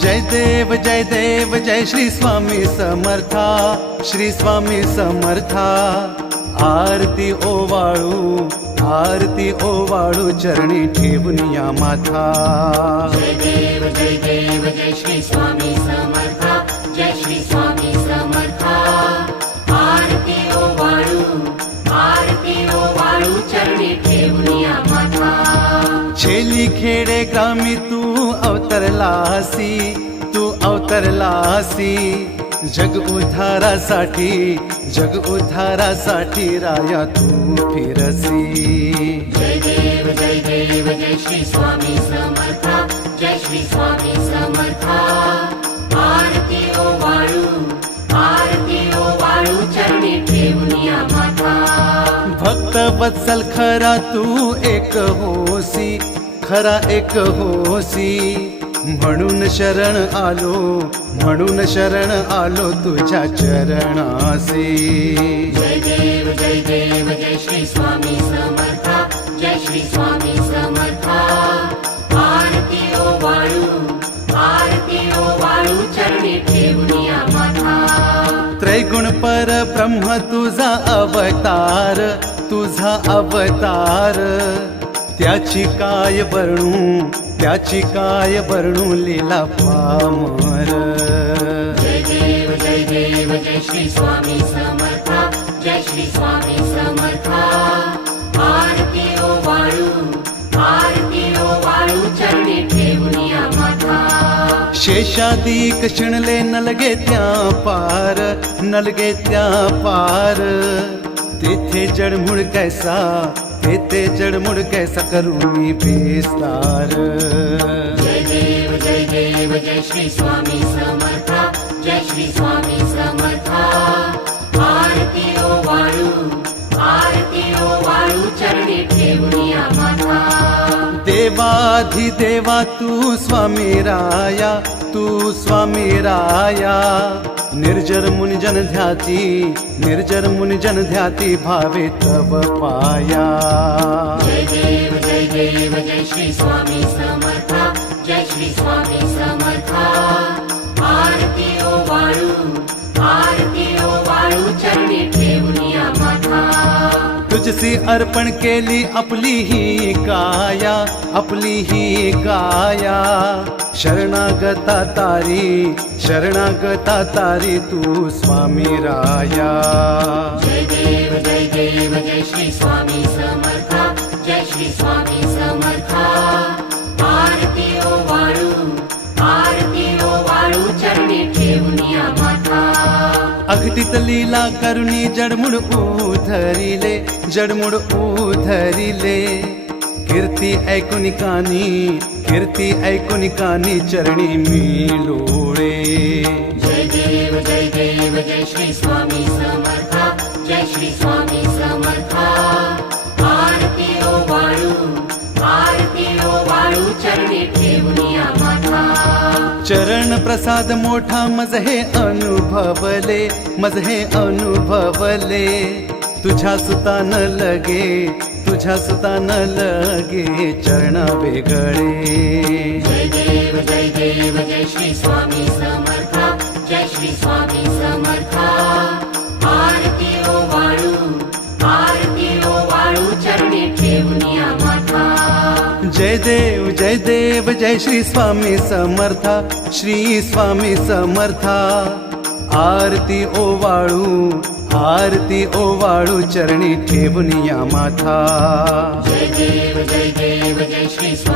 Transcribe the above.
जय देव जय श्री स्वामी समर्था, श्री स्वामी समर्था। आरती ओवाळू चरणी ठेवून या माथा। जय देव जय श्री स्वामी समर्था, जय श्री स्वामी समर्था। आरती ओवाळू चरणी ठेवून या माथा। छेली खेडे ग्रामी तू अवतरलासी, जग उद्धारासाठी राया तू फिरसी। जय देव जय श्री स्वामी समर्था, जय श्री स्वामी समर्था। आरती ओवाळू चरणी ठेवून या माथा। भक्त वत्सल खरा तू एक होसी, म्हणून शरण आलो तुझ्या चरणासी। जय देव जय श्री स्वामी समर्था, जय श्री स्वामी समर्था। आरती ओवाळू चरणी ठेवून या माथा। त्रैगुण पर ब्रह्म तुझा अवतार, त्याची काय वर्णू लीला पामर। जय देव जय श्री स्वामी समर्था, जय श्री स्वामी समर्था। आरती ओवाळू चरणी ठेवून या माथा। शेषादिक शिणले नलगे त्या पार, तेथे जडमुड कैसा करूनी बेस्तार। जय देव जय श्री स्वामी समर्था, जय श्री स्वामी समर्था। आरती ओवाळू चरणी ठेवून या माथा। देवाधिदेवा तू स्वामी राया, निर्जर मुनिजन ध्याती भावे तव पाया। जय देव जय श्री स्वामी समर्था, जय श्री स्वामी समर्था। आरती ओवाळू चरणी ठेवून या माथा। तुझसी अर्पण केली आपली ही काया, शरणागता तारी तू स्वामी राया। जय देव जय श्री स्वामी समर्था, जय श्री स्वामी समर्था। आरती ओवाळू चरणी ठेवून या माथा। अघटित लीला करुणी जडमुड उधरिले, कीर्ती ऐकुनी कानी चरणी मिलोळे। जय देव जय श्री स्वामी समर्था, जय श्री स्वामी समर्था। आरती ओवाळू चरणी ठेवून या माथा। चरण प्रसाद मोठा मज हे अनुभवले, तुझ्या सुतान लगे चरण वेगळे। जय देव जय श्री स्वामी समर्था, जय श्री स्वामी समर्था। आरती ओवाळू चरणी ठेवून या माथा। जय देव जय श्री स्वामी समर्था, श्री स्वामी समर्था। आरती ओवाळू चरणी ठेवून या माथा। जय देव जय श्री स्वामी